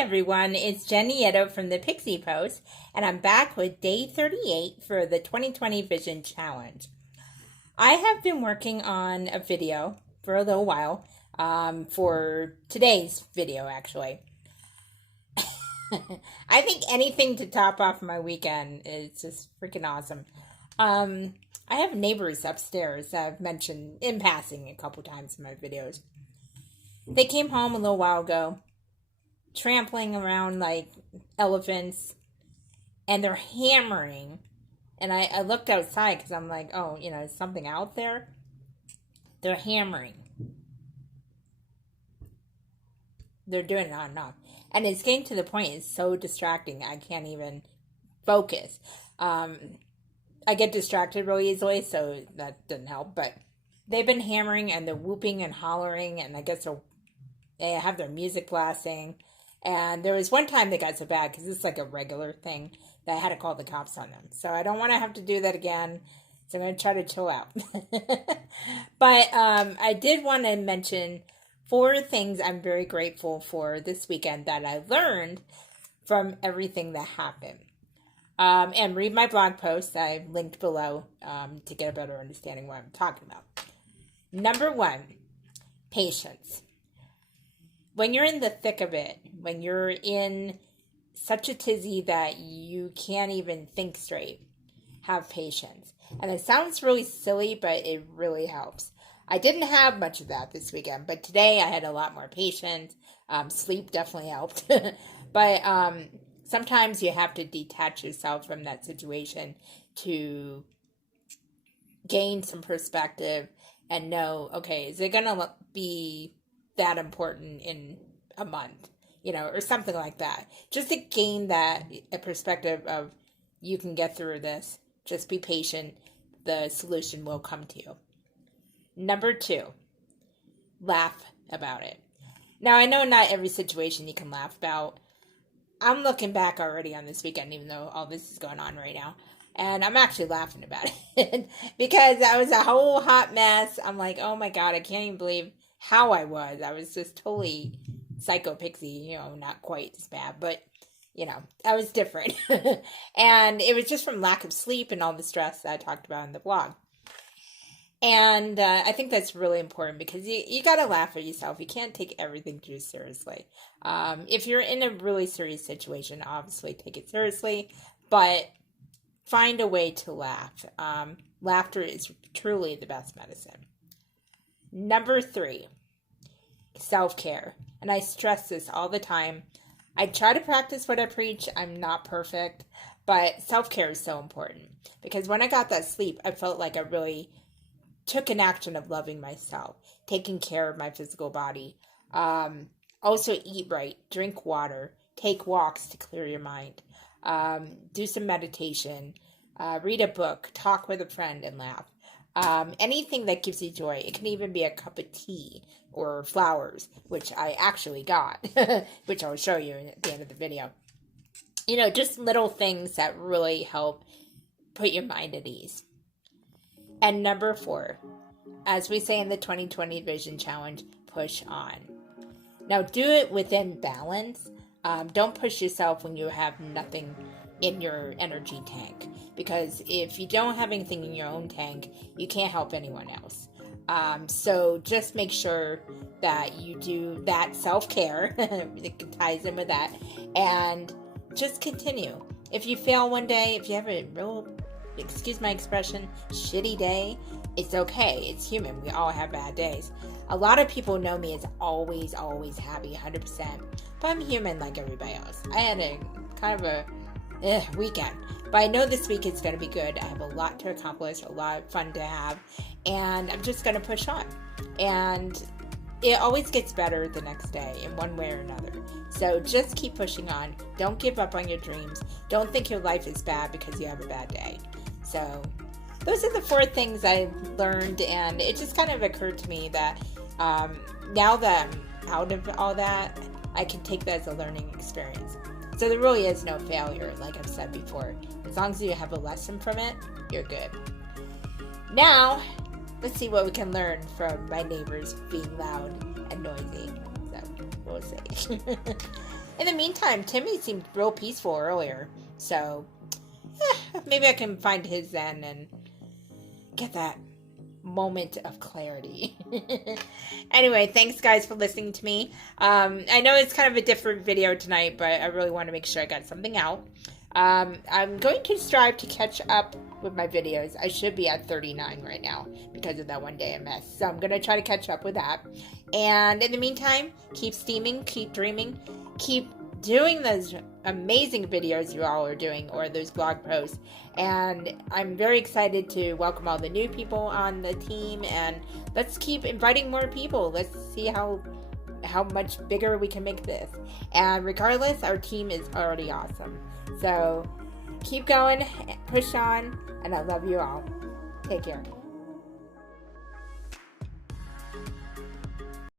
everyone, it's Jenny Edo from the Pixie Post, and I'm back with day 38 for the 2020 Vision Challenge. I have been working on a video for a little while, for today's video actually. I think anything to top off my weekend is just freaking awesome. I have neighbors upstairs that I've mentioned in passing a couple times in my videos. They came home a little while ago, trampling around like elephants, and they're hammering. And I looked outside because I'm like, oh, is something out there? They're hammering. They're doing it on and off. And it's getting to the point, it's so distracting, I can't even focus. I get distracted really easily, so that didn't help. But they've been hammering, and they're whooping and hollering, and I guess they have their music blasting. And there was one time they got so bad, because it's like a regular thing, that I had to call the cops on them. So I don't want to have to do that again. So I'm going to try to chill out. But I did want to mention 4 things I'm very grateful for this weekend that I learned from everything that happened. And read my blog post that I've linked below to get a better understanding what I'm talking about. Number 1, patience. When you're in the thick of it, when you're in such a tizzy that you can't even think straight, have patience. And it sounds really silly, but it really helps. I didn't have much of that this weekend, but today I had a lot more patience. Sleep definitely helped. But sometimes you have to detach yourself from that situation to gain some perspective and know, okay, is it going to be that important in a month, or something like that. Just to gain that a perspective of you can get through this. Just be patient. The solution will come to you. Number 2, laugh about it. Now, I know not every situation you can laugh about. I'm looking back already on this weekend, even though all this is going on right now. And I'm actually laughing about it because I was a whole hot mess. I'm like, oh my God, I can't even believe how I was. I was just totally psycho Pixie, not quite as bad, but, I was different. And it was just from lack of sleep and all the stress that I talked about in the blog. And I think that's really important because you got to laugh at yourself. You can't take everything too seriously. If you're in a really serious situation, obviously take it seriously, but find a way to laugh. Laughter is truly the best medicine. Number 3, self-care. And I stress this all the time. I try to practice what I preach. I'm not perfect, but self-care is so important because when I got that sleep, I felt like I really took an action of loving myself, taking care of my physical body. Also eat right, drink water, take walks to clear your mind, do some meditation, read a book, talk with a friend and laugh. Anything that gives you joy. It can even be a cup of tea or flowers, which I actually got, which I'll show you at the end of the video. Just little things that really help put your mind at ease. And number 4, as we say in the 2020 Vision Challenge, push on. Now, do it within balance. Don't push yourself when you have nothing in your energy tank. Because if you don't have anything in your own tank, you can't help anyone else. So just make sure that you do that self-care. It ties in with that. And just continue. If you fail one day, if you have a real, excuse my expression, shitty day, it's okay. It's human. We all have bad days. A lot of people know me as always happy, 100%. But I'm human like everybody else. I had a kind of a weekend. But I know this week it's going to be good. I have a lot to accomplish, a lot of fun to have. And I'm just going to push on. And it always gets better the next day in one way or another. So just keep pushing on. Don't give up on your dreams. Don't think your life is bad because you have a bad day. So those are the 4 things I learned, and it just kind of occurred to me that now that I'm out of all that, I can take that as a learning experience. So there really is no failure, like I've said before. As long as you have a lesson from it, you're good. Now, let's see what we can learn from my neighbors being loud and noisy. So, we'll see. In the meantime, Timmy seemed real peaceful earlier. So, maybe I can find his then and get that moment of clarity. Anyway, thanks guys for listening to me. I know it's kind of a different video tonight, but I really want to make sure I got something out. I'm going to strive to catch up with my videos. I should be at 39 right now because of that one day I missed. So I'm going to try to catch up with that. And in the meantime, keep steaming, keep dreaming, keep doing those amazing videos you all are doing, or those blog posts. And I'm very excited to welcome all the new people on the team, and let's keep inviting more people. Let's see how much bigger we can make this. And regardless, our team is already awesome. So keep going, push on, and I love you all. Take care.